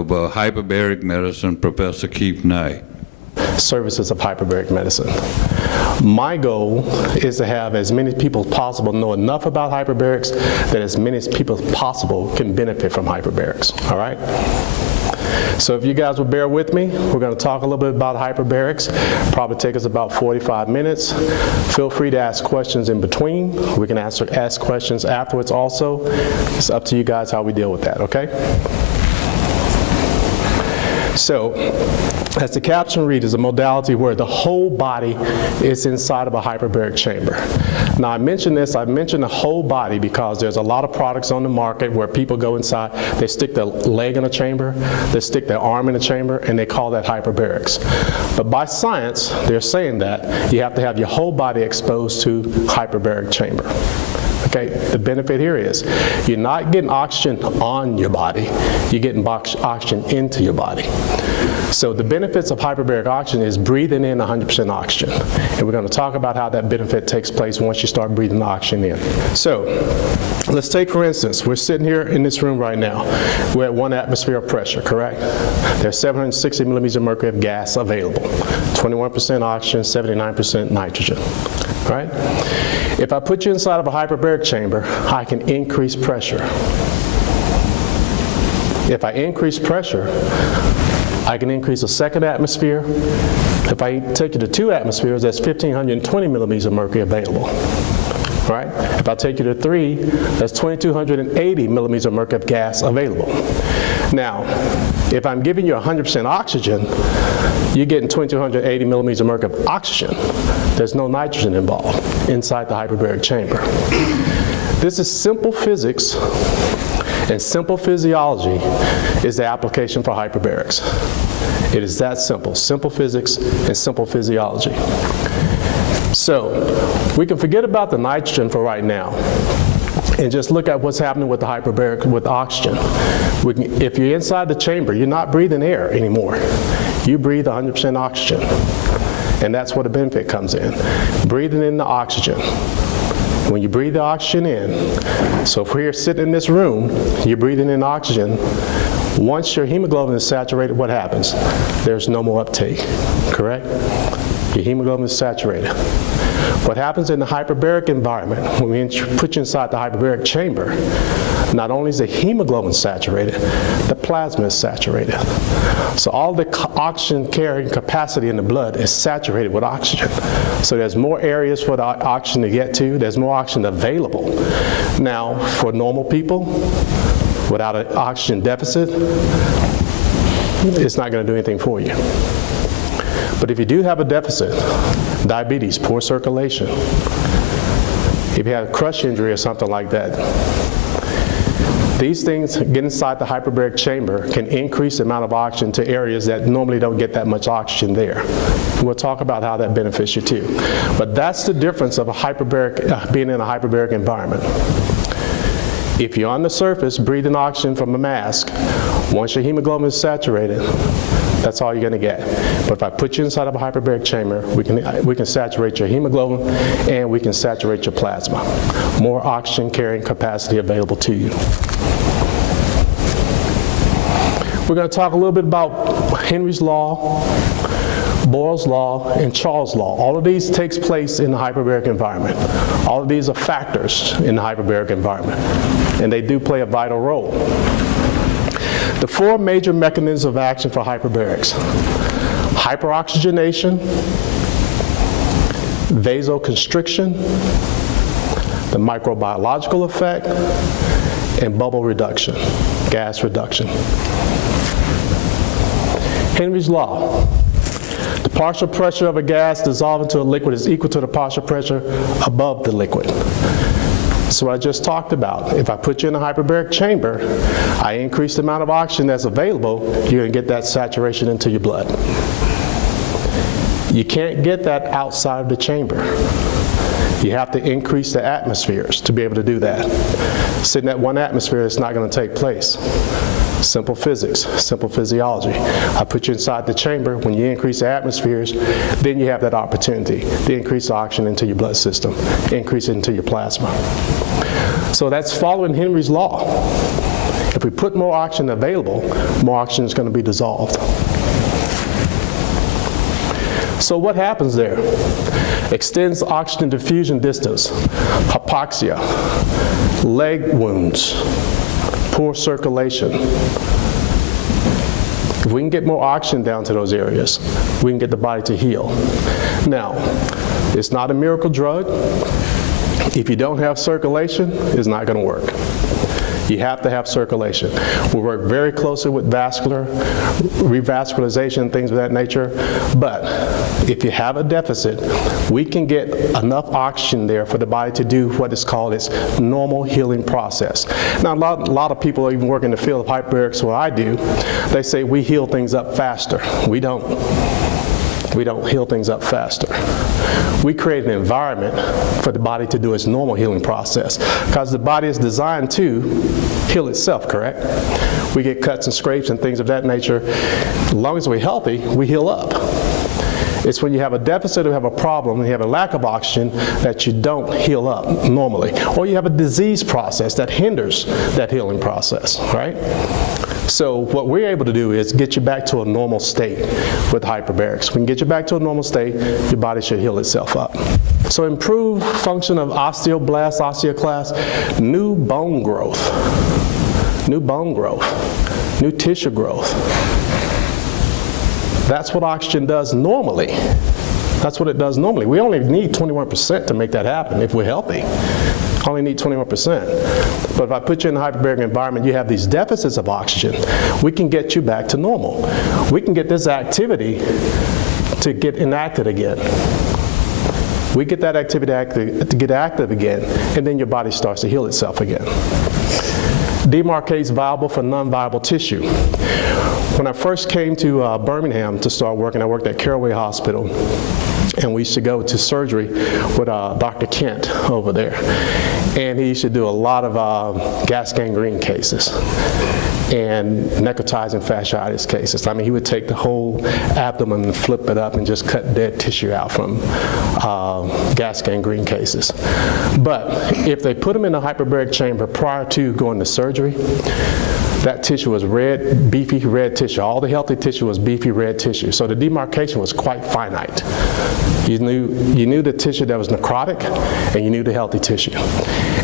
of hyperbaric medicine, Professor Keith Knight. Services of hyperbaric medicine. My goal is to have as many people as possible know enough about hyperbarics that as many people as possible can benefit from hyperbarics, all right? So if you guys will bear with me, we're going to talk a little bit about hyperbarics. Probably take us about 45 minutes. Feel free to ask questions in between. We can ask questions afterwards also. It's up to you guys how we deal with that, okay? So, as the caption reads, is a modality where the whole body is inside of a hyperbaric chamber. Now I mentioned the whole body because there's a lot of products on the market where people go inside, they stick their leg in a chamber, they stick their arm in a chamber, and they call that hyperbarics. But by science, they're saying that you have to have your whole body exposed to hyperbaric chamber. Okay, the benefit here is you're not getting oxygen on your body, you're getting oxygen into your body. So the benefits of hyperbaric oxygen is breathing in 100% oxygen. And we're going to talk about how that benefit takes place once you start breathing oxygen in. So let's take, for instance, we're sitting here in this room right now. We're at 1 atmosphere of pressure, correct? There's 760 millimeters of mercury of gas available. 21% oxygen, 79% nitrogen, right? If I put you inside of a hyperbaric chamber, I can increase pressure. If I increase pressure, I can increase a 2nd atmosphere. If I take you to 2 atmospheres, that's 1,520 millimeters of mercury available. Right? If I take you to 3, that's 2,280 millimeters of mercury of gas available. Now, if I'm giving you 100% oxygen, you're getting 2,280 millimeters of mercury of oxygen. There's no nitrogen involved inside the hyperbaric chamber. This is simple physics, and simple physiology is the application for hyperbarics. It is that simple. Simple physics and simple physiology. So, we can forget about the nitrogen for right now and just look at what's happening with the hyperbaric with oxygen. If you're inside the chamber, you're not breathing air anymore. You breathe 100% oxygen. And that's where the benefit comes in. Breathing in the oxygen. When you breathe the oxygen in, so if we're sitting in this room, you're breathing in oxygen, once your hemoglobin is saturated, what happens? There's no more uptake, correct? Your hemoglobin is saturated. What happens in the hyperbaric environment, when we put you inside the hyperbaric chamber, not only is the hemoglobin saturated, the plasma is saturated. So all the oxygen carrying capacity in the blood is saturated with oxygen. So there's more areas for the oxygen to get to, there's more oxygen available. Now, for normal people, without an oxygen deficit, it's not going to do anything for you. But if you do have a deficit, diabetes, poor circulation, if you have a crush injury or something like that, these things get inside the hyperbaric chamber can increase the amount of oxygen to areas that normally don't get that much oxygen there. We'll talk about how that benefits you too. But that's the difference of a hyperbaric, being in a hyperbaric environment. If you're on the surface breathing oxygen from a mask, once your hemoglobin is saturated, that's all you're going to get. But if I put you inside of a hyperbaric chamber, we can saturate your hemoglobin and we can saturate your plasma. More oxygen carrying capacity available to you. We're going to talk a little bit about Henry's Law, Boyle's Law, and Charles' Law. All of these takes place in the hyperbaric environment. All of these are factors in the hyperbaric environment, and they do play a vital role. The 4 major mechanisms of action for hyperbarics: hyperoxygenation, vasoconstriction, the microbiological effect, and bubble reduction, gas reduction. Henry's Law. The partial pressure of a gas dissolved into a liquid is equal to the partial pressure above the liquid. That's what I just talked about. If I put you in a hyperbaric chamber, I increase the amount of oxygen that's available, you're going to get that saturation into your blood. You can't get that outside of the chamber. You have to increase the atmospheres to be able to do that. Sitting at 1 atmosphere, it's not going to take place. Simple physics, simple physiology. I put you inside the chamber. When you increase the atmospheres, then you have that opportunity to increase the oxygen into your blood system, increase it into your plasma. So that's following Henry's Law. If we put more oxygen available, more oxygen is going to be dissolved. So what happens there? Extends oxygen diffusion distance, hypoxia, leg wounds, poor circulation. If we can get more oxygen down to those areas, we can get the body to heal. Now, it's not a miracle drug. If you don't have circulation, it's not going to work. You have to have circulation. We work very closely with revascularization, things of that nature. But if you have a deficit, we can get enough oxygen there for the body to do what is called its normal healing process. Now, a lot of people even work in the field of hyperbarics, what I do, they say we heal things up faster. We don't. We don't heal things up faster. We create an environment for the body to do its normal healing process, because the body is designed to heal itself, correct? We get cuts and scrapes and things of that nature. As long as we're healthy, we heal up. It's when you have a deficit or have a problem, and you have a lack of oxygen, that you don't heal up normally. Or you have a disease process that hinders that healing process, right? So what we're able to do is get you back to a normal state with hyperbarics. We can get you back to a normal state, your body should heal itself up. So improved function of osteoblasts, osteoclasts, new bone growth, new tissue growth. That's what oxygen does normally. That's what it does normally. We only need 21% to make that happen if we're healthy. Only need 21%. But if I put you in a hyperbaric environment, you have these deficits of oxygen, we can get you back to normal. We can get this activity to get enacted again. We get that activity to get active again, and then your body starts to heal itself again. Demarcates viable from non-viable tissue. When I first came to Birmingham to start working, I worked at Caraway Hospital, and we used to go to surgery with Dr. Kent over there. And he used to do a lot of gas gangrene cases and necrotizing fasciitis cases. I mean, he would take the whole abdomen and flip it up and just cut dead tissue out from gas gangrene cases. But if they put him in a hyperbaric chamber prior to going to surgery, that tissue was red, beefy red tissue. All the healthy tissue was beefy red tissue. So the demarcation was quite finite. You knew the tissue that was necrotic, and you knew the healthy tissue.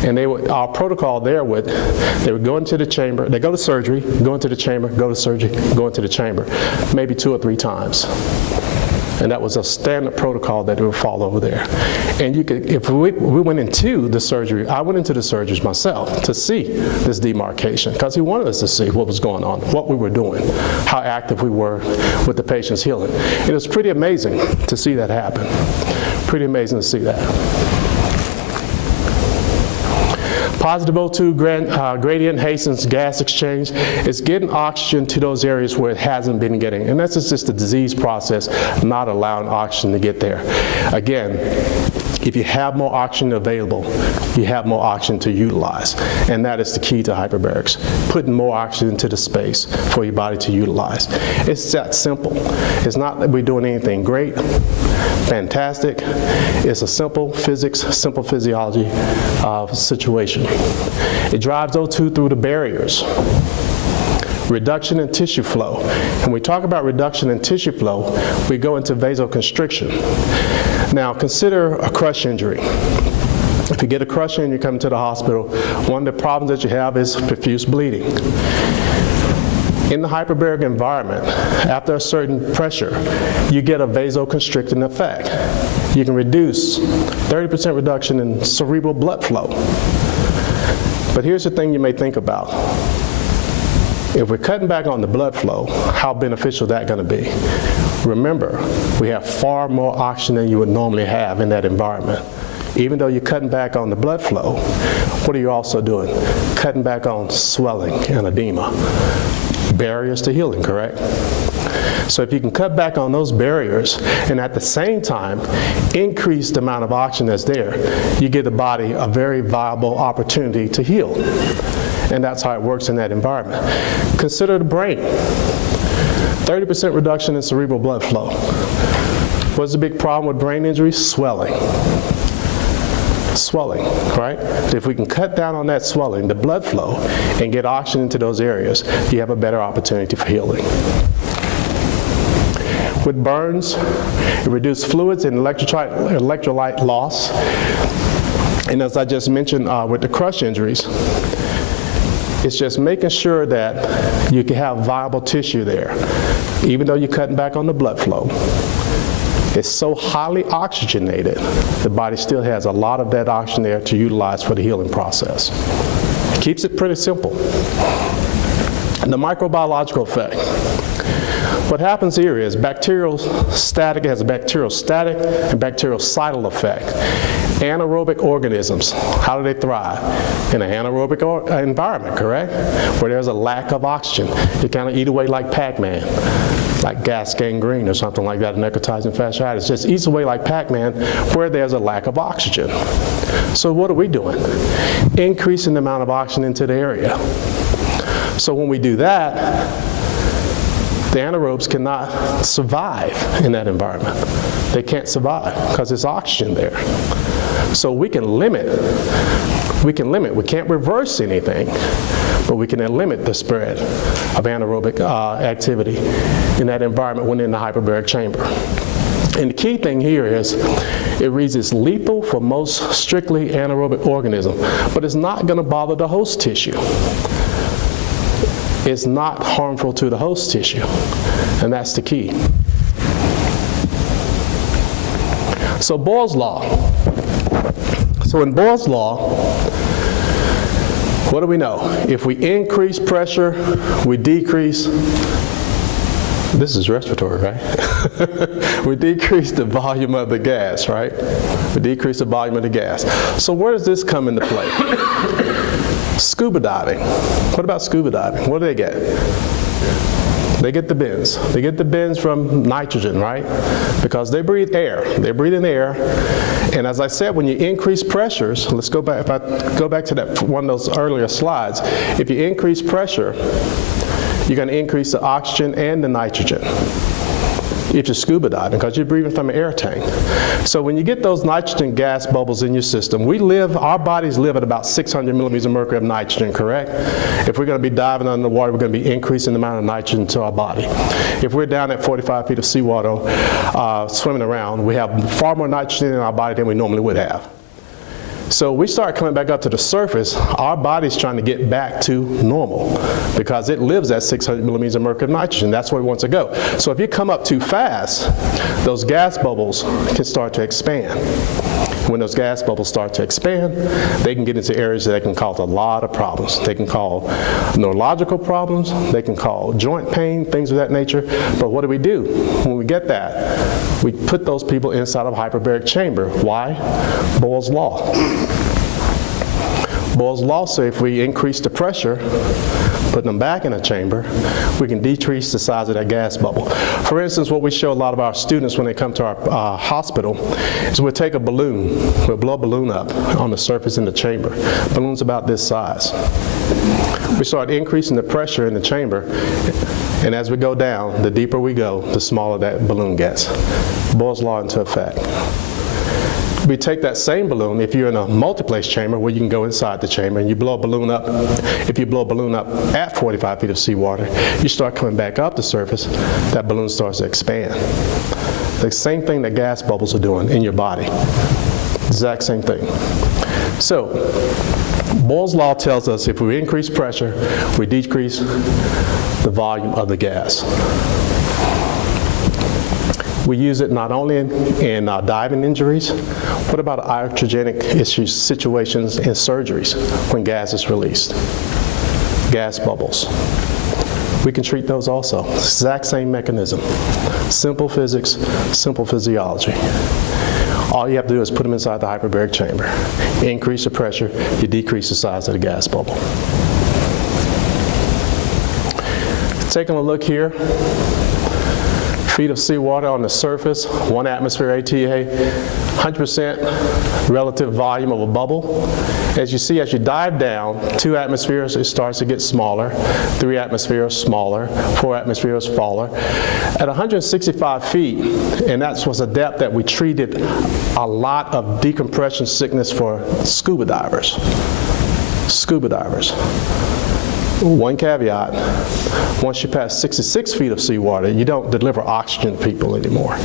And our protocol there they would go into the chamber, they go to surgery, go into the chamber, go to surgery, go into the chamber, maybe 2 or 3 times. And that was a standard protocol that would follow over there. And you could, if we went into the surgery, I went into the surgeries myself to see this demarcation, because he wanted us to see what was going on, what we were doing, how active we were with the patient's healing. It was pretty amazing to see that happen. Pretty amazing to see that. Positive O2 gradient hastens gas exchange. It's getting oxygen to those areas where it hasn't been getting. And that's just the disease process not allowing oxygen to get there. Again, if you have more oxygen available, you have more oxygen to utilize. And that is the key to hyperbarics, putting more oxygen into the space for your body to utilize. It's that simple. It's not that we're doing anything great, fantastic. It's a simple physics, simple physiology situation. It drives O2 through the barriers. Reduction in tissue flow. When we talk about reduction in tissue flow, we go into vasoconstriction. Now consider a crush injury. If you get a crush and you come to the hospital, one of the problems that you have is profuse bleeding. In the hyperbaric environment, after a certain pressure, you get a vasoconstricting effect. You can reduce 30% reduction in cerebral blood flow. But here's the thing you may think about. If we're cutting back on the blood flow, how beneficial is that going to be? Remember, we have far more oxygen than you would normally have in that environment. Even though you're cutting back on the blood flow, what are you also doing? Cutting back on swelling and edema. Barriers to healing, correct? So if you can cut back on those barriers and at the same time increase the amount of oxygen that's there, you give the body a very viable opportunity to heal. And that's how it works in that environment. Consider the brain. 30% reduction in cerebral blood flow. What's the big problem with brain injury? Swelling. swelling, right? If we can cut down on that swelling, the blood flow, and get oxygen into those areas, you have a better opportunity for healing. With burns, it reduces fluids and electrolyte loss. And as I just mentioned with the crush injuries, it's just making sure that you can have viable tissue there. Even though you're cutting back on the blood flow, it's so highly oxygenated, the body still has a lot of that oxygen there to utilize for the healing process. It keeps it pretty simple. And the microbiological effect. What happens here is bacterial static has a bacterial static and bactericidal effect. Anaerobic organisms, how do they thrive? In an anaerobic environment, correct? Where there's a lack of oxygen. You kind of eat away like Pac-Man, like gas gangrene or something like that, necrotizing fasciitis. Just eats away like Pac-Man where there's a lack of oxygen. So what are we doing? Increasing the amount of oxygen into the area. So when we do that, the anaerobes cannot survive in that environment. They can't survive because there's oxygen there. So we can limit, we can't reverse anything, but we can limit the spread of anaerobic activity in that environment when in the hyperbaric chamber. And the key thing here is it reads it's lethal for most strictly anaerobic organisms, but it's not going to bother the host tissue. It's not harmful to the host tissue, and that's the key. So Boyle's law. So in Boyle's law, what do we know? If we increase pressure, we decrease, this is respiratory, right? We decrease the volume of the gas, right? We decrease the volume of the gas. So where does this come into play? Scuba diving. What about scuba diving? What do they get? They get the bends. They get the bends from nitrogen, right? Because they breathe air. They breathe in air. And as I said, when you increase pressures, let's go back, if I go back to that one of those earlier slides, if you increase pressure, you're going to increase the oxygen and the nitrogen if you're scuba diving, because you're breathing from an air tank. So when you get those nitrogen gas bubbles in your system, our bodies live at about 600 millimeters of mercury of nitrogen, correct? If we're going to be diving under the water, we're going to be increasing the amount of nitrogen to our body. If we're down at 45 feet of seawater swimming around, we have far more nitrogen in our body than we normally would have. So we start coming back up to the surface, our body's trying to get back to normal because it lives at 600 millimeters of mercury of nitrogen. That's where it wants to go. So if you come up too fast, those gas bubbles can start to expand. When those gas bubbles start to expand, they can get into areas that can cause a lot of problems. They can cause neurological problems, they can cause joint pain, things of that nature. But what do? When we get that, we put those people inside of a hyperbaric chamber. Why? Boyle's law. Boyle's law says if we increase the pressure, putting them back in a chamber, we can decrease the size of that gas bubble. For instance, what we show a lot of our students when they come to our hospital is we'll take a balloon, we'll blow a balloon up on the surface in the chamber. Balloon's about this size. We start increasing the pressure in the chamber, and as we go down, the deeper we go, the smaller that balloon gets. Boyle's law into effect. We take that same balloon, if you're in a multiplex chamber where you can go inside the chamber and you blow a balloon up, if you blow a balloon up at 45 feet of seawater, you start coming back up the surface, that balloon starts to expand. The same thing that gas bubbles are doing in your body. Exact same thing. So, Boyle's law tells us if we increase pressure, we decrease the volume of the gas. We use it not only in diving injuries. What about iatrogenic issues, situations in surgeries when gas is released? Gas bubbles. We can treat those also. Exact same mechanism. Simple physics, simple physiology. All you have to do is put them inside the hyperbaric chamber. Increase the pressure, you decrease the size of the gas bubble. Taking a look here. feet of seawater on the surface, 1 atmosphere ATA, 100% relative volume of a bubble. As you see, as you dive down, 2 atmospheres, it starts to get smaller, 3 atmospheres, smaller, 4 atmospheres, smaller. At 165 feet, and that was a depth that we treated a lot of decompression sickness for scuba divers. Scuba divers. One caveat, once you pass 66 feet of seawater, you don't deliver oxygen to people anymore.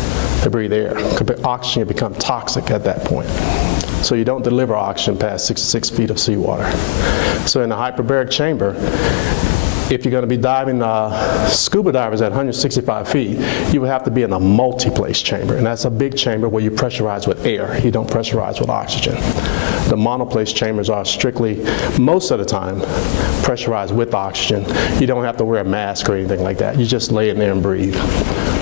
They breathe air. Oxygen becomes toxic at that point. So you don't deliver oxygen past 66 feet of seawater. So in the hyperbaric chamber, if you're going to be diving scuba divers at 165 feet, you would have to be in a multi-place chamber. And that's a big chamber where you pressurize with air. You don't pressurize with oxygen. The monoplace chambers are strictly, most of the time, pressurized with oxygen. You don't have to wear a mask or anything like that. You just lay in there and breathe.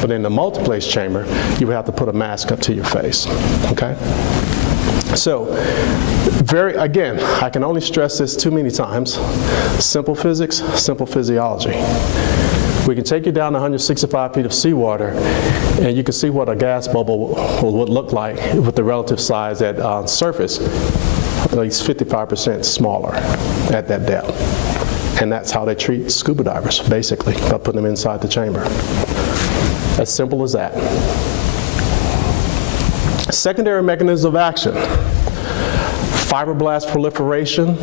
But in the multi-place chamber, you would have to put a mask up to your face, okay? So, again, I can only stress this too many times. Simple physics, simple physiology. We can take you down to 165 feet of seawater, and you can see what a gas bubble would look like with the relative size at surface, at least 55% smaller at that depth. And that's how they treat scuba divers, basically, by putting them inside the chamber. As simple as that. Secondary mechanisms of action: fibroblast proliferation,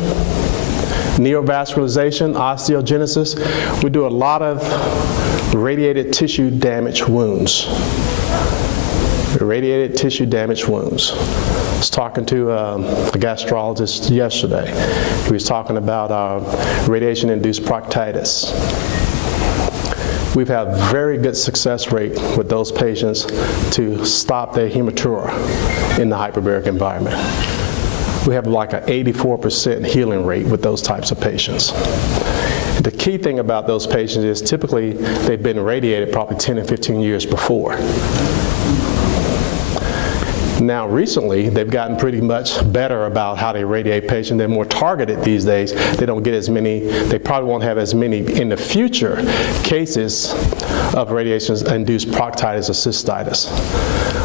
neovascularization, osteogenesis. We do a lot of radiated tissue damage wounds. Radiated tissue damage wounds. I was talking to a gastrologist yesterday. He was talking about radiation-induced proctitis. We've had very good success rate with those patients to stop their hematuria in the hyperbaric environment. We have like an 84% healing rate with those types of patients. The key thing about those patients is typically they've been radiated probably 10 and 15 years before. Now recently, they've gotten pretty much better about how they radiate patients. They're more targeted these days. They don't get as many, they probably won't have as many in the future cases of radiation-induced proctitis or cystitis.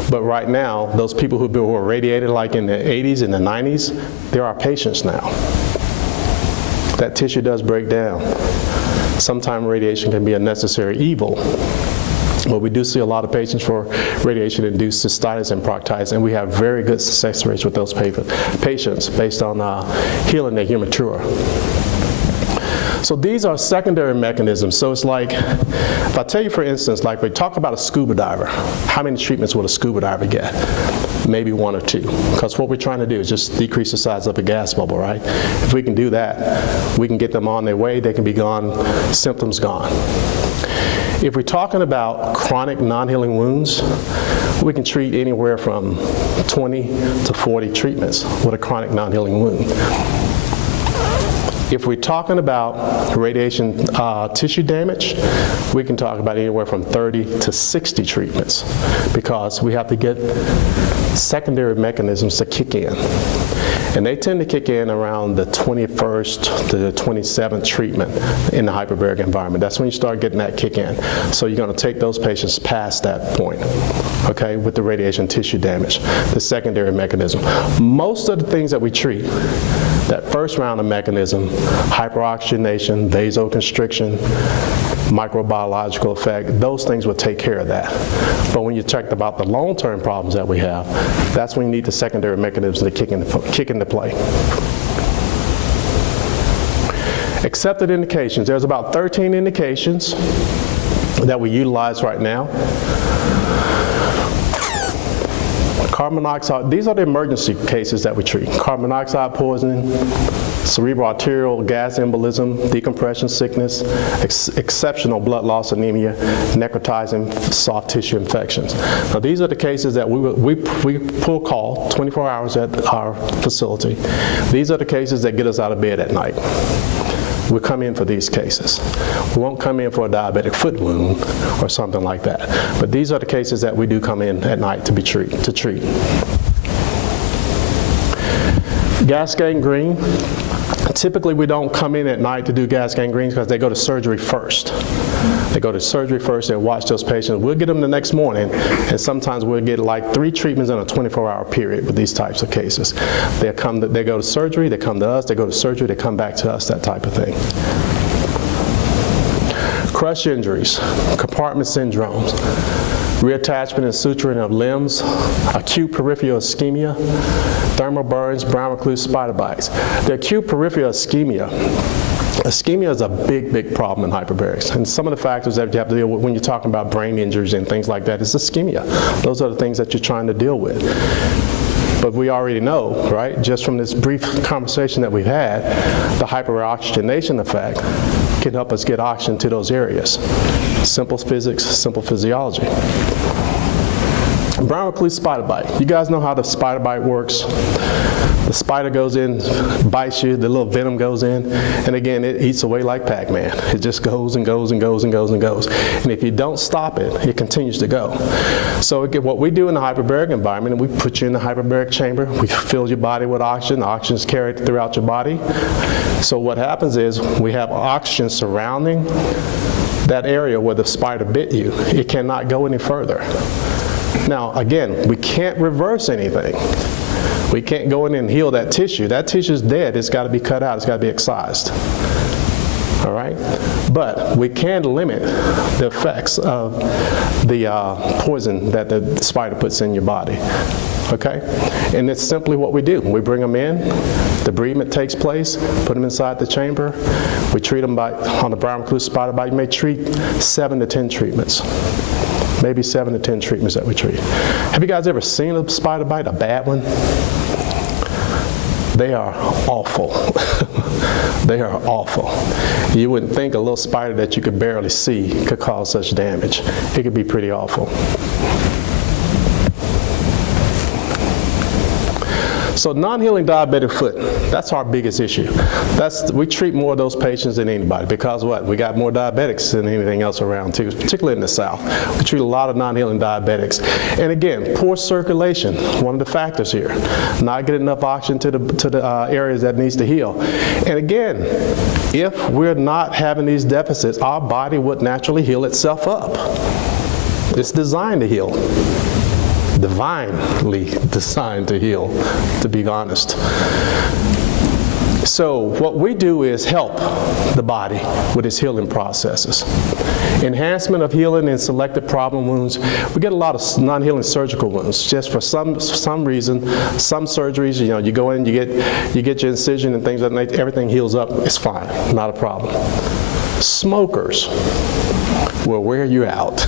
But right now, those people who were radiated like in the 80s and the 90s, they're our patients now. That tissue does break down. Sometimes radiation can be a necessary evil. But we do see a lot of patients for radiation-induced cystitis and proctitis, and we have very good success rates with those patients based on healing their hematuria. So these are secondary mechanisms. So it's like, if I tell you, for instance, like we talk about a scuba diver, how many treatments would a scuba diver get? Maybe 1 or 2, because what we're trying to do is just decrease the size of a gas bubble, right? If we can do that, we can get them on their way, they can be gone, symptoms gone. If we're talking about chronic non-healing wounds, we can treat anywhere from 20 to 40 treatments with a chronic non-healing wound. If we're talking about radiation tissue damage, we can talk about anywhere from 30 to 60 treatments, because we have to get secondary mechanisms to kick in. And they tend to kick in around the 21st to the 27th treatment in the hyperbaric environment. That's when you start getting that kick in. So you're going to take those patients past that point, okay, with the radiation tissue damage, the secondary mechanism. Most of the things that we treat, that first round of mechanism, hyperoxygenation, vasoconstriction, microbiological effect, those things will take care of that. But when you talk about the long-term problems that we have, that's when you need the secondary mechanisms to kick into play. Accepted indications. There's about 13 indications that we utilize right now. Carbon monoxide, these are the emergency cases that we treat. Carbon monoxide poisoning, cerebral arterial gas embolism, decompression sickness, exceptional blood loss anemia, necrotizing soft tissue infections. Now these are the cases that we pull call 24 hours at our facility. These are the cases that get us out of bed at night. We come in for these cases. We won't come in for a diabetic foot wound or something like that. But these are the cases that we do come in at night to treat. Gas gangrene. Typically we don't come in at night to do gas gangrene because they go to surgery first. They go to surgery first, they watch those patients. We'll get them the next morning, and sometimes we'll get like 3 treatments in a 24-hour period with these types of cases. They go to surgery, they come to us, they go to surgery, they come back to us, that type of thing. Crush injuries, compartment syndromes, reattachment and suturing of limbs, acute peripheral ischemia, thermal burns, brown recluse spider bites. The acute peripheral ischemia is a big, big problem in hyperbarics. And some of the factors that you have to deal with when you're talking about brain injuries and things like that is ischemia. Those are the things that you're trying to deal with. But we already know, right, just from this brief conversation that we've had, the hyperoxygenation effect can help us get oxygen to those areas. Simple physics, simple physiology. Brown recluse spider bite. You guys know how the spider bite works. The spider goes in, bites you, the little venom goes in, and again, it eats away like Pac-Man. It just goes and goes and goes and goes and goes. And if you don't stop it, it continues to go. So again, what we do in the hyperbaric environment, we put you in the hyperbaric chamber, we fill your body with oxygen, oxygen is carried throughout your body. So what happens is we have oxygen surrounding that area where the spider bit you. It cannot go any further. Now, again, we can't reverse anything. We can't go in and heal that tissue. That tissue is dead. It's got to be cut out. It's got to be excised. All right? But we can limit the effects of the poison that the spider puts in your body. Okay? And it's simply what we do. We bring them in, debridement takes place, put them inside the chamber. We treat them on the brown recluse spider bite. You may treat 7 to 10 treatments. Maybe 7 to 10 treatments that we treat. Have you guys ever seen a spider bite, a bad one? They are awful. They are awful. You wouldn't think a little spider that you could barely see could cause such damage. It could be pretty awful. So non-healing diabetic foot, that's our biggest issue. We treat more of those patients than anybody because what? We got more diabetics than anything else around too, particularly in the South. We treat a lot of non-healing diabetics. And again, poor circulation, one of the factors here. Not getting enough oxygen to the areas that needs to heal. And again, if we're not having these deficits, our body would naturally heal itself up. It's designed to heal. Divinely designed to heal, to be honest. So what we do is help the body with its healing processes. Enhancement of healing in selected problem wounds. We get a lot of non-healing surgical wounds. Just for some reason, some surgeries, you go in, you get your incision and things like that, everything heals up, it's fine, not a problem. Smokers will wear you out.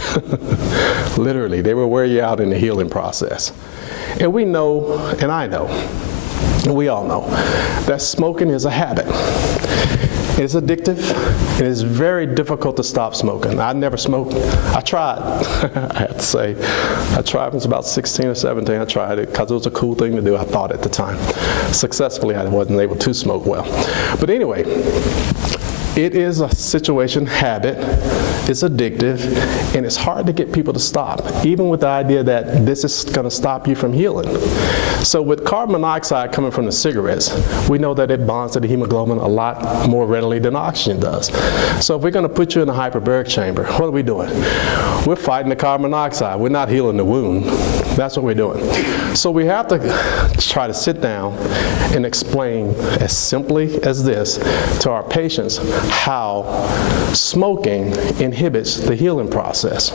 Literally, they will wear you out in the healing process. And we know, and I know, and we all know, that smoking is a habit. It's addictive. It is very difficult to stop smoking. I never smoked. I tried. I have to say, I tried when I was about 16 or 17. I tried it because it was a cool thing to do, I thought at the time. Successfully, I wasn't able to smoke well. But anyway, it is a situation, habit, it's addictive, and it's hard to get people to stop, even with the idea that this is going to stop you from healing. So with carbon monoxide coming from the cigarettes, we know that it bonds to the hemoglobin a lot more readily than oxygen does. So if we're going to put you in a hyperbaric chamber, what are we doing? We're fighting the carbon monoxide. We're not healing the wound. That's what we're doing. So we have to try to sit down and explain as simply as this to our patients how smoking inhibits the healing process.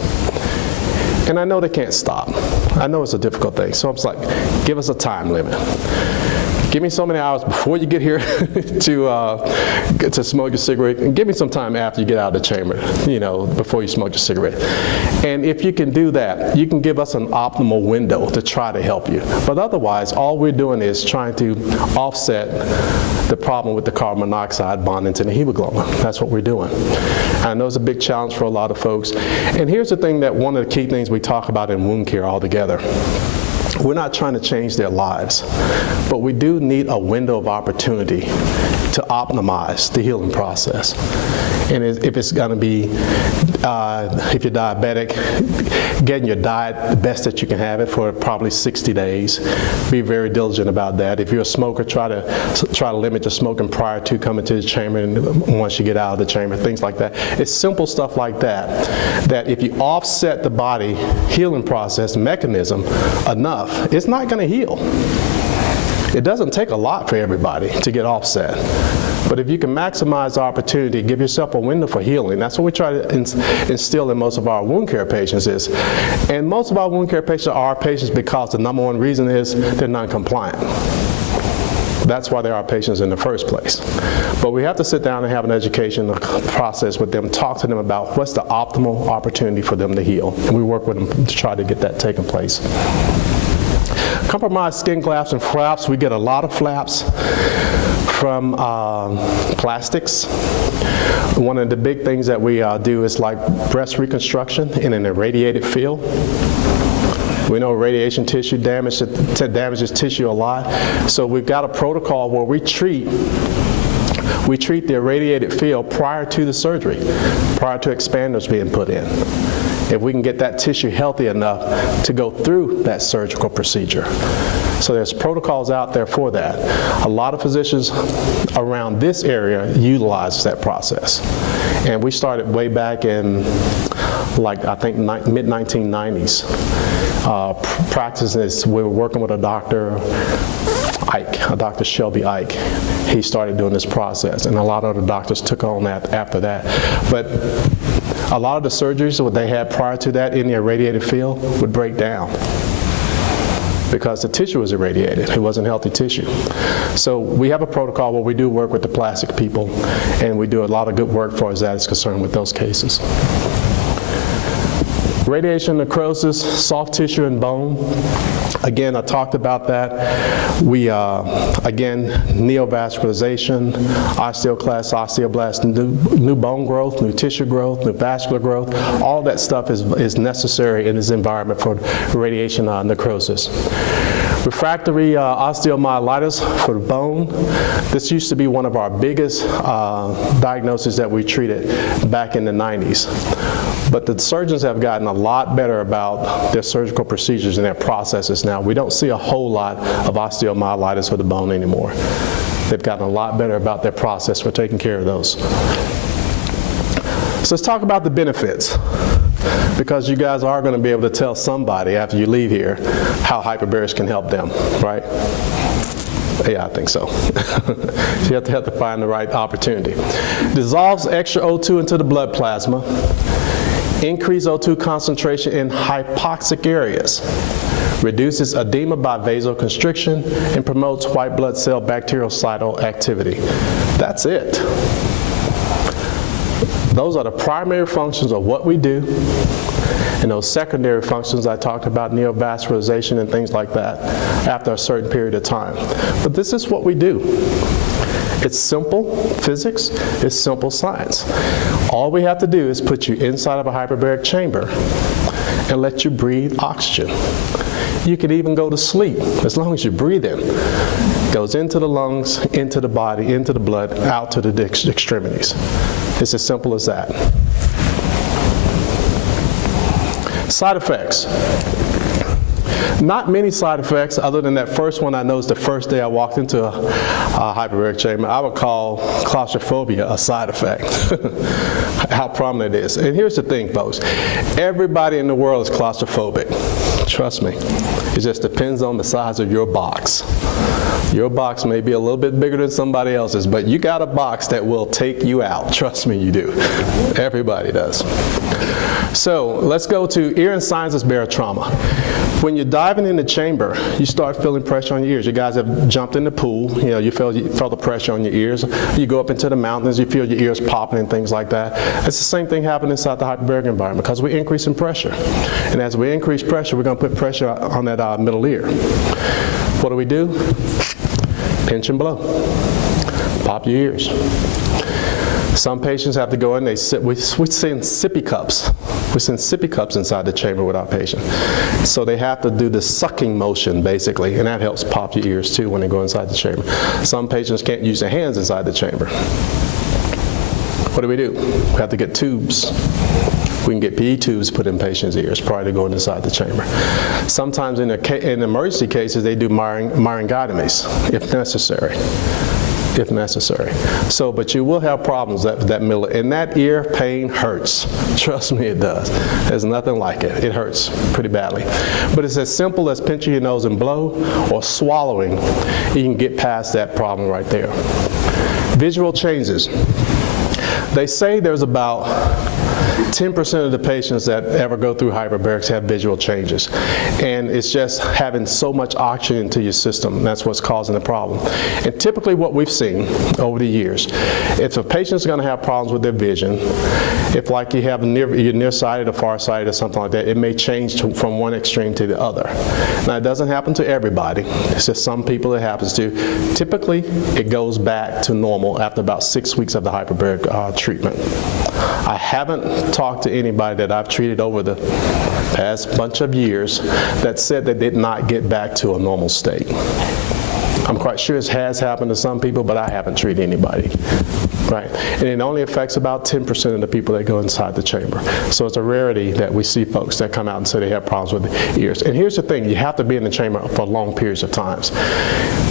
And I know they can't stop. I know it's a difficult thing. So I'm like, give us a time limit. Give me so many hours before you get here to smoke your cigarette, and give me some time after you get out of the chamber, before you smoke your cigarette. And if you can do that, you can give us an optimal window to try to help you. But otherwise, all we're doing is trying to offset the problem with the carbon monoxide bonding to the hemoglobin. That's what we're doing. I know it's a big challenge for a lot of folks. And here's the thing that one of the key things we talk about in wound care altogether. We're not trying to change their lives, but we do need a window of opportunity to optimize the healing process. And if it's going to be if you're diabetic, getting your diet the best that you can have it for probably 60 days. Be very diligent about that. If you're a smoker, try to limit your smoking prior to coming to the chamber and once you get out of the chamber, things like that. It's simple stuff like that, that if you offset the body healing process mechanism enough, it's not going to heal. It doesn't take a lot for everybody to get offset. But if you can maximize the opportunity, give yourself a window for healing, that's what we try to instill in most of our wound care patients is. And most of our wound care patients are our patients because the number one reason is they're non-compliant. That's why they're our patients in the first place. But we have to sit down and have an education process with them, talk to them about what's the optimal opportunity for them to heal. And we work with them to try to get that taking place. Compromised skin grafts and flaps, we get a lot of flaps from plastics. One of the big things that we do is like breast reconstruction in an irradiated field. We know radiation tissue damages tissue a lot, so we've got a protocol where we treat the irradiated field prior to the surgery, prior to expanders being put in. If we can get that tissue healthy enough to go through that surgical procedure. So there's protocols out there for that. A lot of physicians around this area utilize that process. And we started way back in, like, I think mid-1990s. Practicing this, we were working with a Dr. Shelby Ike. He started doing this process, and a lot of the doctors took on that after that. But a lot of the surgeries that they had prior to that in the irradiated field would break down because the tissue was irradiated. It wasn't healthy tissue. So we have a protocol where we do work with the plastic people, and we do a lot of good work for as that is concerned with those cases. Radiation necrosis, soft tissue and bone. Again, I talked about that. We, again, neovascularization, osteoclast, osteoblast, new bone growth, new tissue growth, new vascular growth. All that stuff is necessary in this environment for radiation necrosis. Refractory osteomyelitis for the bone. This used to be one of our biggest diagnoses that we treated back in the 90s. But the surgeons have gotten a lot better about their surgical procedures and their processes now. We don't see a whole lot of osteomyelitis for the bone anymore. They've gotten a lot better about their process for taking care of those. So let's talk about the benefits, because you guys are going to be able to tell somebody after you leave here how hyperbarics can help them, right? Yeah, I think so. So you have to find the right opportunity. Dissolves extra O2 into the blood plasma. Increase O2 concentration in hypoxic areas. Reduces edema by vasoconstriction and promotes white blood cell bactericidal activity. That's it. Those are the primary functions of what we do. And those secondary functions I talked about, neovascularization and things like that, after a certain period of time. But this is what we do. It's simple physics, it's simple science. All we have to do is put you inside of a hyperbaric chamber and let you breathe oxygen. You can even go to sleep as long as you breathe in. It goes into the lungs, into the body, into the blood, out to the extremities. It's as simple as that. Side effects. Not many side effects other than that first one I noticed the first day I walked into a hyperbaric chamber. I would call claustrophobia a side effect. How prominent it is. And here's the thing, folks. Everybody in the world is claustrophobic. Trust me. It just depends on the size of your box. Your box may be a little bit bigger than somebody else's, but you got a box that will take you out. Trust me, you do. Everybody does. So let's go to ear and sinus barotrauma. When you're diving in the chamber, you start feeling pressure on your ears. You guys have jumped in the pool, you felt the pressure on your ears. You go up into the mountains, you feel your ears popping and things like that. It's the same thing happening inside the hyperbaric environment because we're increasing pressure. And as we increase pressure, we're going to put pressure on that middle ear. What do? Pinch and blow. Pop your ears. Some patients have to go in, we send sippy cups. We send sippy cups inside the chamber with our patient. So they have to do the sucking motion, basically, and that helps pop your ears, too, when they go inside the chamber. Some patients can't use their hands inside the chamber. What do? We have to get tubes. We can get PE tubes put in patients' ears prior to going inside the chamber. Sometimes in emergency cases, they do myringotomies if necessary. So, but you will have problems that middle, and that ear pain hurts. Trust me, it does. There's nothing like it. It hurts pretty badly. But it's as simple as pinching your nose and blow or swallowing. You can get past that problem right there. Visual changes. They say there's about 10% of the patients that ever go through hyperbarics have visual changes. And it's just having so much oxygen into your system. That's what's causing the problem. And typically what we've seen over the years, if a patient's going to have problems with their vision, if like you have you're nearsighted or farsighted or something like that, it may change from one extreme to the other. Now, it doesn't happen to everybody. It's just some people it happens to. Typically, it goes back to normal after about 6 weeks of the hyperbaric treatment. I haven't talked to anybody that I've treated over the past bunch of years that said they did not get back to a normal state. I'm quite sure it has happened to some people, but I haven't treated anybody, right? And it only affects about 10% of the people that go inside the chamber. So it's a rarity that we see folks that come out and say they have problems with the ears. And here's the thing, you have to be in the chamber for long periods of times.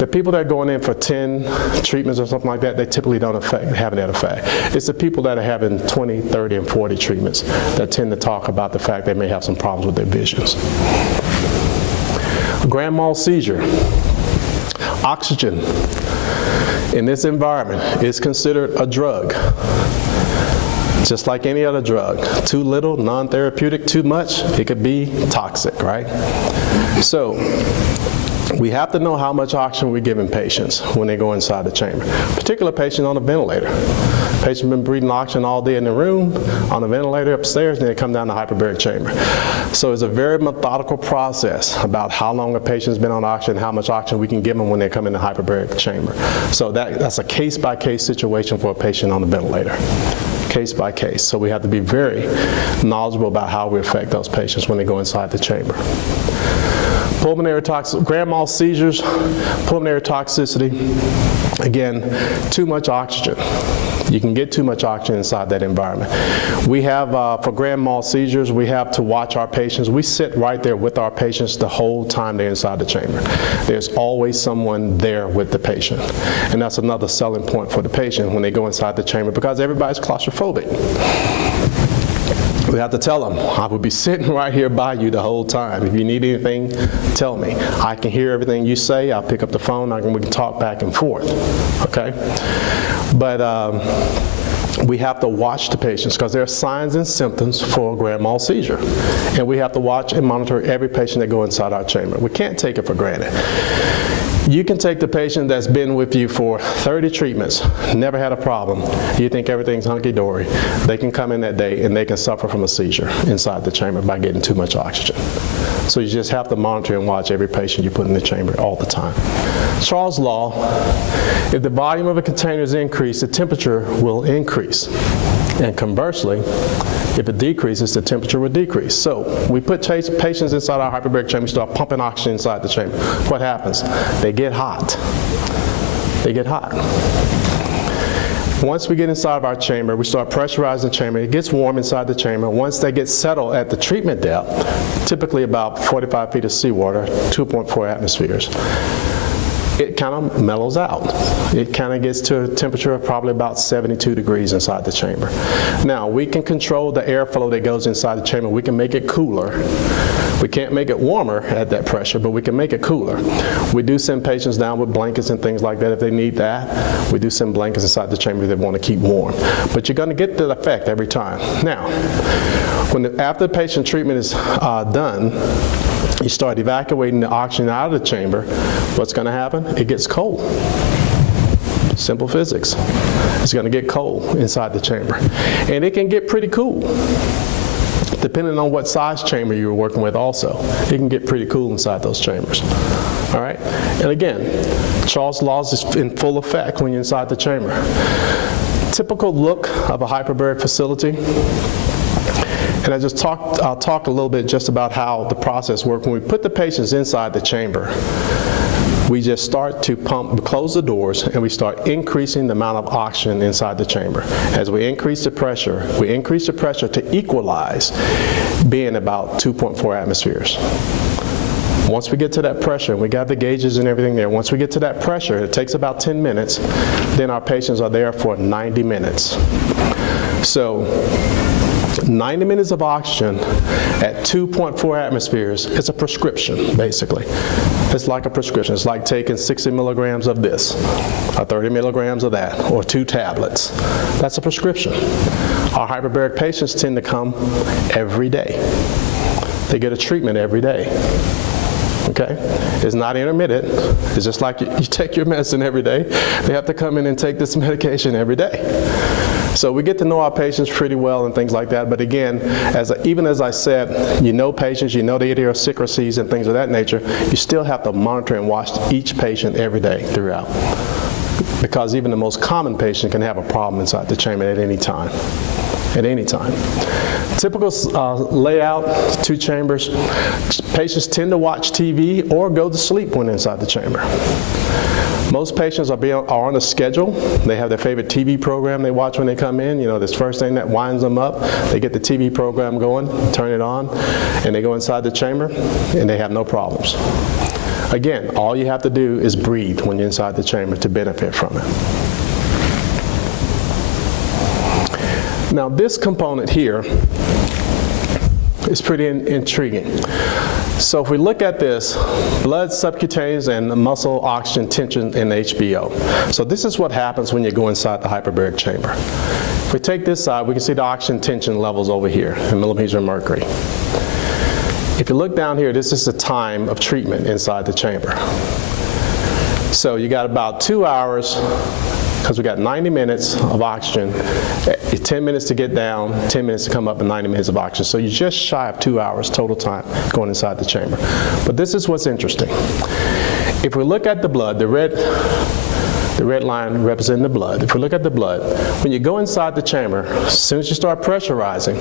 The people that are going in for 10 treatments or something like that, they typically don't have that effect. It's the people that are having 20, 30, and 40 treatments that tend to talk about the fact they may have some problems with their visions. Grand mal seizure. Oxygen in this environment is considered a drug, just like any other drug. Too little, non-therapeutic, too much, it could be toxic, right? So we have to know how much oxygen we're giving patients when they go inside the chamber. Particular patient on a ventilator. Patient been breathing oxygen all day in the room, on a ventilator upstairs, and they come down to the hyperbaric chamber. So it's a very methodical process about how long a patient's been on oxygen, how much oxygen we can give them when they come in the hyperbaric chamber. So that's a case-by-case situation for a patient on a ventilator. Case by case. So we have to be very knowledgeable about how we affect those patients when they go inside the chamber. Pulmonary grand mal seizures, pulmonary toxicity. Again, too much oxygen. You can get too much oxygen inside that environment. We have, for grand mal seizures, we have to watch our patients. We sit right there with our patients the whole time they're inside the chamber. There's always someone there with the patient. And that's another selling point for the patient when they go inside the chamber, because everybody's claustrophobic. We have to tell them, I will be sitting right here by you the whole time. If you need anything, tell me. I can hear everything you say. I'll pick up the phone. We can talk back and forth, okay? But we have to watch the patients because there are signs and symptoms for a grand mal seizure. And we have to watch and monitor every patient that go inside our chamber. We can't take it for granted. You can take the patient that's been with you for 30 treatments, never had a problem. You think everything's hunky-dory. They can come in that day and they can suffer from a seizure inside the chamber by getting too much oxygen. So you just have to monitor and watch every patient you put in the chamber all the time. Charles' law, if the volume of a container is increased, the temperature will increase. And conversely, if it decreases, the temperature will decrease. So we put patients inside our hyperbaric chamber, we start pumping oxygen inside the chamber. What happens? They get hot. They get hot. Once we get inside of our chamber, we start pressurizing the chamber. It gets warm inside the chamber. Once they get settled at the treatment depth, typically about 45 feet of seawater, 2.4 atmospheres, it kind of mellows out. It kind of gets to a temperature of probably about 72 degrees inside the chamber. Now, we can control the airflow that goes inside the chamber. We can make it cooler. We can't make it warmer at that pressure, but we can make it cooler. We do send patients down with blankets and things like that if they need that. We do send blankets inside the chamber if they want to keep warm. But you're going to get the effect every time. Now, after the patient treatment is done, you start evacuating the oxygen out of the chamber. What's going to happen? It gets cold. Simple physics. It's going to get cold inside the chamber. And it can get pretty cool, depending on what size chamber you're working with also. It can get pretty cool inside those chambers. All right? And again, Charles' laws is in full effect when you're inside the chamber. Typical look of a hyperbaric facility. And I'll talk a little bit just about how the process works. When we put the patients inside the chamber, we just start to pump, we close the doors, and we start increasing the amount of oxygen inside the chamber. As we increase the pressure to equalize being about 2.4 atmospheres. Once we get to that pressure, and we got the gauges and everything there, once we get to that pressure, it takes about 10 minutes, then our patients are there for 90 minutes. So 90 minutes of oxygen at 2.4 atmospheres is a prescription, basically. It's like a prescription. It's like taking 60 milligrams of this, or 30 milligrams of that, or 2 tablets. That's a prescription. Our hyperbaric patients tend to come every day. They get a treatment every day. Okay? It's not intermittent. It's just like you take your medicine every day. They have to come in and take this medication every day. So we get to know our patients pretty well and things like that. But again, even as I said, you know patients, you know the idiosyncrasies and things of that nature, you still have to monitor and watch each patient every day throughout. Because even the most common patient can have a problem inside the chamber at any time. At any time. Typical layout, 2 chambers. Patients tend to watch TV or go to sleep when inside the chamber. Most patients are on a schedule. They have their favorite TV program they watch when they come in. You know, this first thing that winds them up, they get the TV program going, turn it on, and they go inside the chamber, and they have no problems. Again, all you have to do is breathe when you're inside the chamber to benefit from it. Now, this component here is pretty intriguing. So if we look at this, blood, subcutaneous, and muscle oxygen, tension, and HBO. So this is what happens when you go inside the hyperbaric chamber. If we take this side, we can see the oxygen tension levels over here in millimeters of mercury. If you look down here, this is the time of treatment inside the chamber. So you got about 2 hours, because we got 90 minutes of oxygen, 10 minutes to get down, 10 minutes to come up, and 90 minutes of oxygen. So you're just shy of 2 hours total time going inside the chamber. But this is what's interesting. If we look at the blood, the red line representing the blood. If we look at the blood, when you go inside the chamber, as soon as you start pressurizing,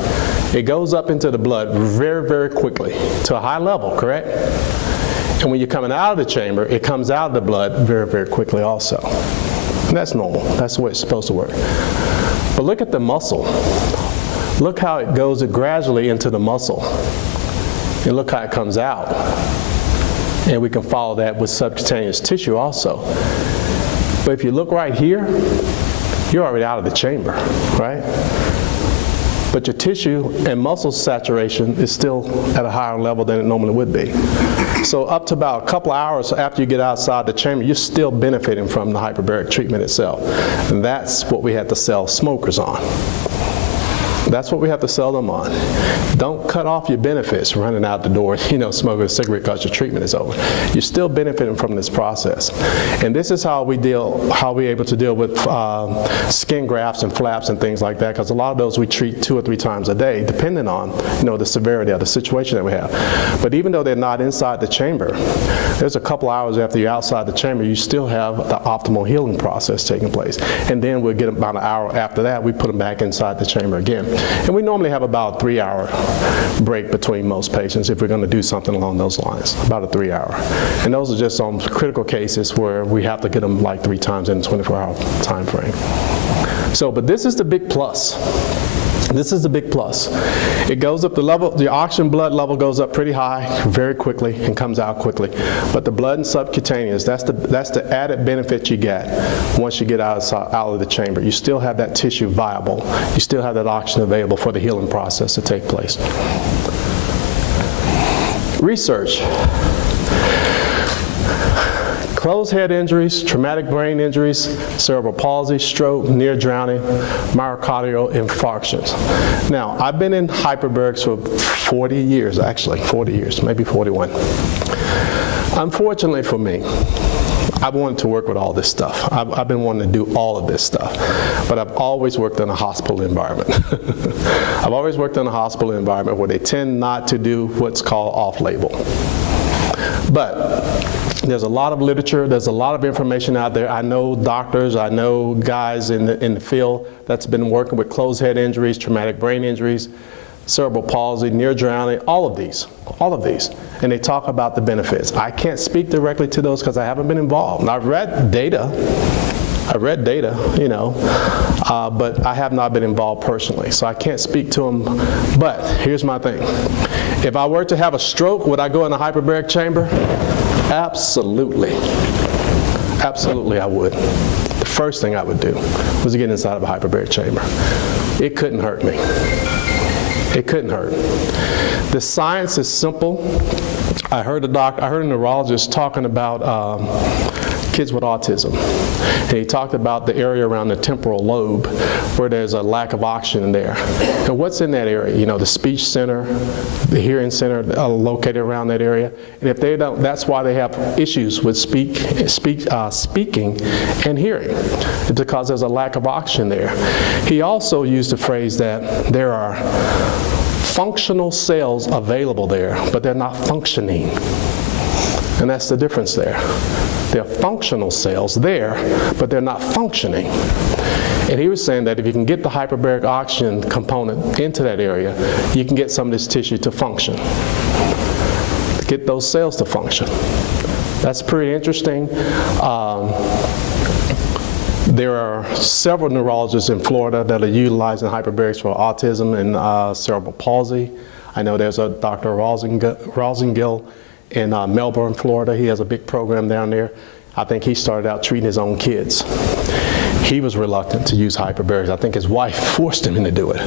it goes up into the blood very, very quickly to a high level, correct? And when you're coming out of the chamber, it comes out of the blood very, very quickly also. And that's normal. That's the way it's supposed to work. But look at the muscle. Look how it goes gradually into the muscle. And look how it comes out. And we can follow that with subcutaneous tissue also. But if you look right here, you're already out of the chamber, right? But your tissue and muscle saturation is still at a higher level than it normally would be. So up to about a couple of hours after you get outside the chamber, you're still benefiting from the hyperbaric treatment itself. And that's what we have to sell smokers on. That's what we have to sell them on. Don't cut off your benefits running out the door, smoking a cigarette because your treatment is over. You're still benefiting from this process. And this is how we're able to deal with skin grafts and flaps and things like that, because a lot of those we treat 2 or 3 times a day, depending on the severity of the situation that we have. But even though they're not inside the chamber, there's a couple hours after you're outside the chamber, you still have the optimal healing process taking place. And then we'll get about an hour after that, we put them back inside the chamber again. And we normally have about a 3-hour break between most patients if we're going to do something along those lines, about a 3-hour. And those are just some critical cases where we have to get them like 3 times in a 24-hour time frame. So, but this is the big plus. This is the big plus. It goes up the oxygen blood level goes up pretty high very quickly and comes out quickly. But the blood and subcutaneous, that's the added benefit you get once you get out of the chamber. You still have that tissue viable. You still have that oxygen available for the healing process to take place. Research. Closed head injuries, traumatic brain injuries, cerebral palsy, stroke, near drowning, myocardial infarctions. Now, I've been in hyperbarics for 40 years, actually, 40 years, maybe 41. Unfortunately for me, I've wanted to work with all this stuff. I've been wanting to do all of this stuff, but I've always worked in a hospital environment. I've always worked in a hospital environment where they tend not to do what's called off-label. But there's a lot of literature, there's a lot of information out there. I know doctors, I know guys in the field that's been working with closed head injuries, traumatic brain injuries, cerebral palsy, near drowning, all of these. And they talk about the benefits. I can't speak directly to those because I haven't been involved. And I've read data, but I have not been involved personally, so I can't speak to them. But here's my thing. If I were to have a stroke, would I go in a hyperbaric chamber? Absolutely. Absolutely I would. The first thing I would do was to get inside of a hyperbaric chamber. It couldn't hurt me. It couldn't hurt. The science is simple. I heard a neurologist talking about kids with autism. And he talked about the area around the temporal lobe where there's a lack of oxygen there. And what's in that area? You know, the speech center, the hearing center located around that area. And if they don't, that's why they have issues with speaking and hearing. It's because there's a lack of oxygen there. He also used the phrase that there are functional cells available there, but they're not functioning. And that's the difference there. There are functional cells there, but they're not functioning. And he was saying that if you can get the hyperbaric oxygen component into that area, you can get some of this tissue to function, to get those cells to function. That's pretty interesting. There are several neurologists in Florida that are utilizing hyperbarics for autism and cerebral palsy. I know there's a Dr. Rosengill in Melbourne, Florida. He has a big program down there. I think he started out treating his own kids. He was reluctant to use hyperbarics. I think his wife forced him into do it,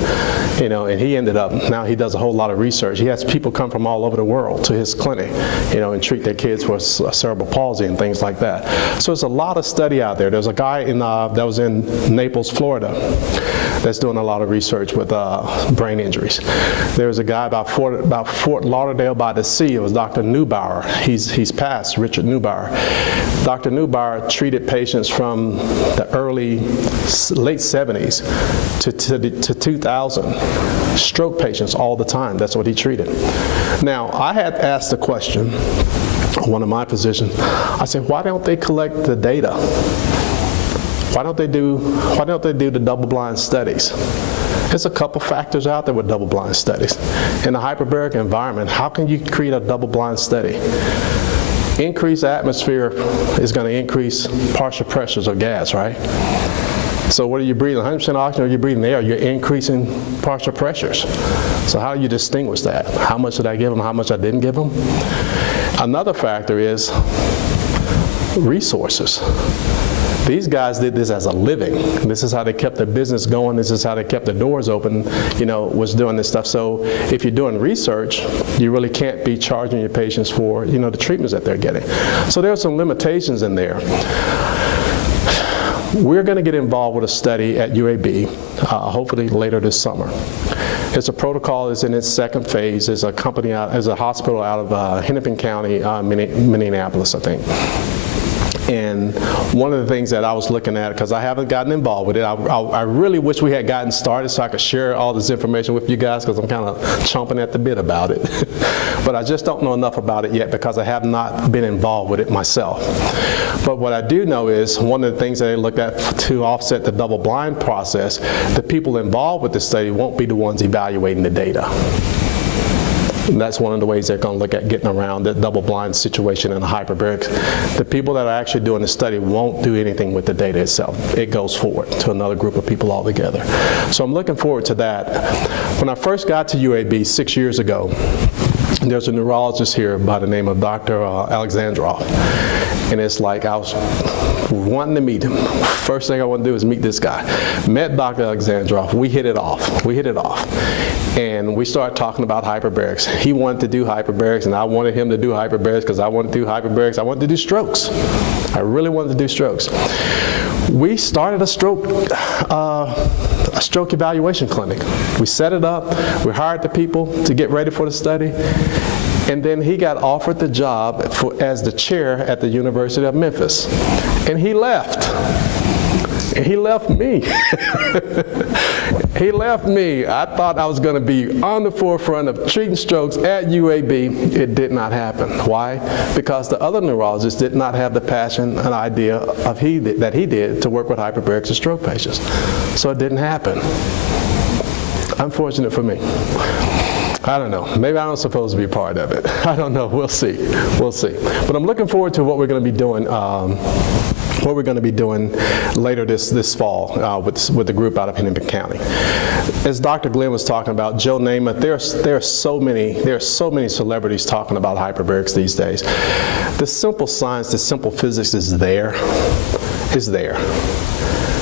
you know, and he ended up, now he does a whole lot of research. He has people come from all over the world to his clinic, you know, and treat their kids for cerebral palsy and things like that. So there's a lot of study out there. There's a guy that was in Naples, Florida, that's doing a lot of research with brain injuries. There's a guy about Fort Lauderdale by the Sea. It was Dr. Neubauer. He's passed, Richard Neubauer. Dr. Neubauer treated patients from the late 70s to 2000, stroke patients all the time. That's what he treated. Now, I had asked the question, one of my physicians, I said, why don't they collect the data? Why don't they do the double-blind studies? There's a couple factors out there with double-blind studies. In a hyperbaric environment, how can you create a double-blind study? Increased atmosphere is going to increase partial pressures of gas, right? So what are you breathing, 100% oxygen, or you're breathing air? You're increasing partial pressures. So how do you distinguish that? How much did I give them, how much I didn't give them? Another factor is resources. These guys did this as a living. This is how they kept their business going. This is how they kept the doors open, you know, was doing this stuff. So if you're doing research, you really can't be charging your patients for, you know, the treatments that they're getting. So there are some limitations in there. We're going to get involved with a study at UAB, hopefully later this summer. It's a protocol is in its second phase. There's a company there's a hospital out of Hennepin County, Minneapolis, I think. And one of the things that I was looking at, because I haven't gotten involved with it, I really wish we had gotten started so I could share all this information with you guys, because I'm kind of chomping at the bit about it. But I just don't know enough about it yet because I have not been involved with it myself. But what I do know is one of the things that they looked at to offset the double-blind process, the people involved with the study won't be the ones evaluating the data. And that's one of the ways they're going to look at getting around the double-blind situation in the hyperbaric. The people that are actually doing the study won't do anything with the data itself. It goes forward to another group of people altogether. So I'm looking forward to that. When I first got to UAB 6 years ago, there's a neurologist here by the name of Dr. Alexandrov. And it's like I was wanting to meet him. First thing I want to do is meet this guy. Met Dr. Alexandrov. We hit it off. And we started talking about hyperbarics. He wanted to do hyperbarics, and I wanted him to do hyperbarics because I wanted to do hyperbarics. I wanted to do strokes. I really wanted to do strokes. We started a stroke evaluation clinic. We set it up. We hired the people to get ready for the study. And then he got offered the job as the chair at the University of Memphis. And he left. And he left me. He left me. I thought I was going to be on the forefront of treating strokes at UAB. It did not happen. Why? Because the other neurologists did not have the passion and idea of that he did to work with hyperbarics and stroke patients. So it didn't happen. Unfortunate for me. I don't know. Maybe I'm supposed to be part of it. I don't know. We'll see. We'll see. But I'm looking forward to what we're going to be doing. What we're going to be doing later this fall with the group out of Hennepin County. As Dr. Glenn was talking about, Joe Namath, there are so many celebrities talking about hyperbarics these days. The simple science, the simple physics is there.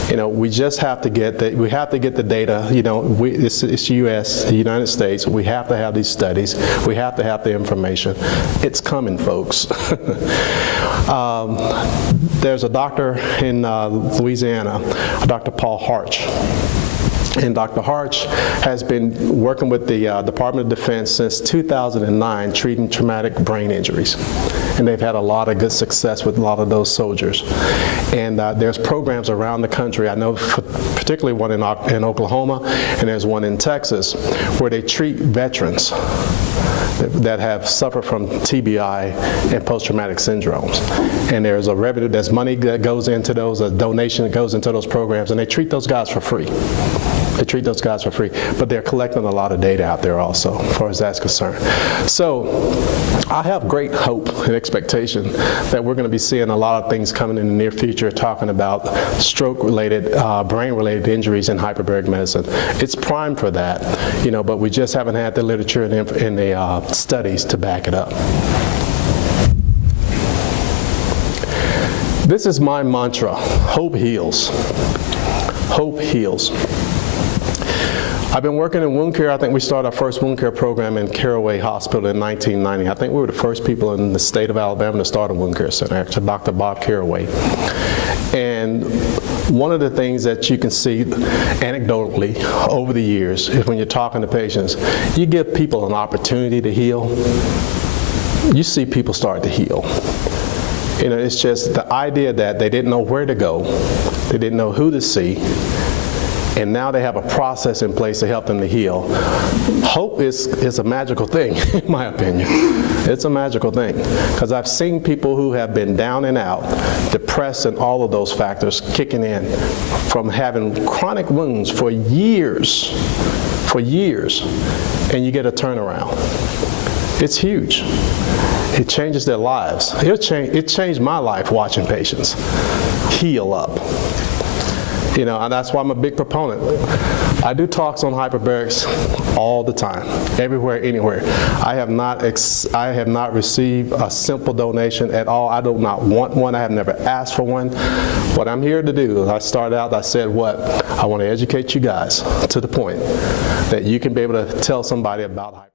You know, we just have to get the data. You know, it's U.S., the United States. We have to have these studies. We have to have the information. It's coming, folks. There's a doctor in Louisiana, Dr. Paul Harch. And Dr. Harch has been working with the Department of Defense since 2009 treating traumatic brain injuries. And they've had a lot of good success with a lot of those soldiers. And there's programs around the country, I know particularly one in Oklahoma, and there's one in Texas, where they treat veterans that have suffered from TBI and post-traumatic syndromes. And there's money that goes into those, a donation that goes into those programs, and they treat those guys for free. They treat those guys for free, but they're collecting a lot of data out there also, as far as that's concerned. So I have great hope and expectation that we're going to be seeing a lot of things coming in the near future talking about stroke-related, brain-related injuries in hyperbaric medicine. It's primed for that, you know, but we just haven't had the literature and the studies to back it up. This is my mantra: hope heals. Hope heals. I've been working in wound care. I think we started our first wound care program in Caraway Hospital in 1990. I think we were the first people in the state of Alabama to start a wound care center, actually, Dr. Bob Caraway. And one of the things that you can see anecdotally over the years is when you're talking to patients, you give people an opportunity to heal, you see people start to heal. You know, it's just the idea that they didn't know where to go, they didn't know who to see, and now they have a process in place to help them to heal. Hope is a magical thing, in my opinion. It's a magical thing, because I've seen people who have been down and out, depressed and all of those factors kicking in from having chronic wounds for years, and you get a turnaround. It's huge. It changes their lives. It changed my life watching patients heal up. You know, and that's why I'm a big proponent. I do talks on hyperbarics all the time, everywhere, anywhere. I have not received a simple donation at all. I do not want one. I have never asked for one. What I'm here to do is I said, I want to educate you guys to the point that you can be able to tell somebody about hyperbarics.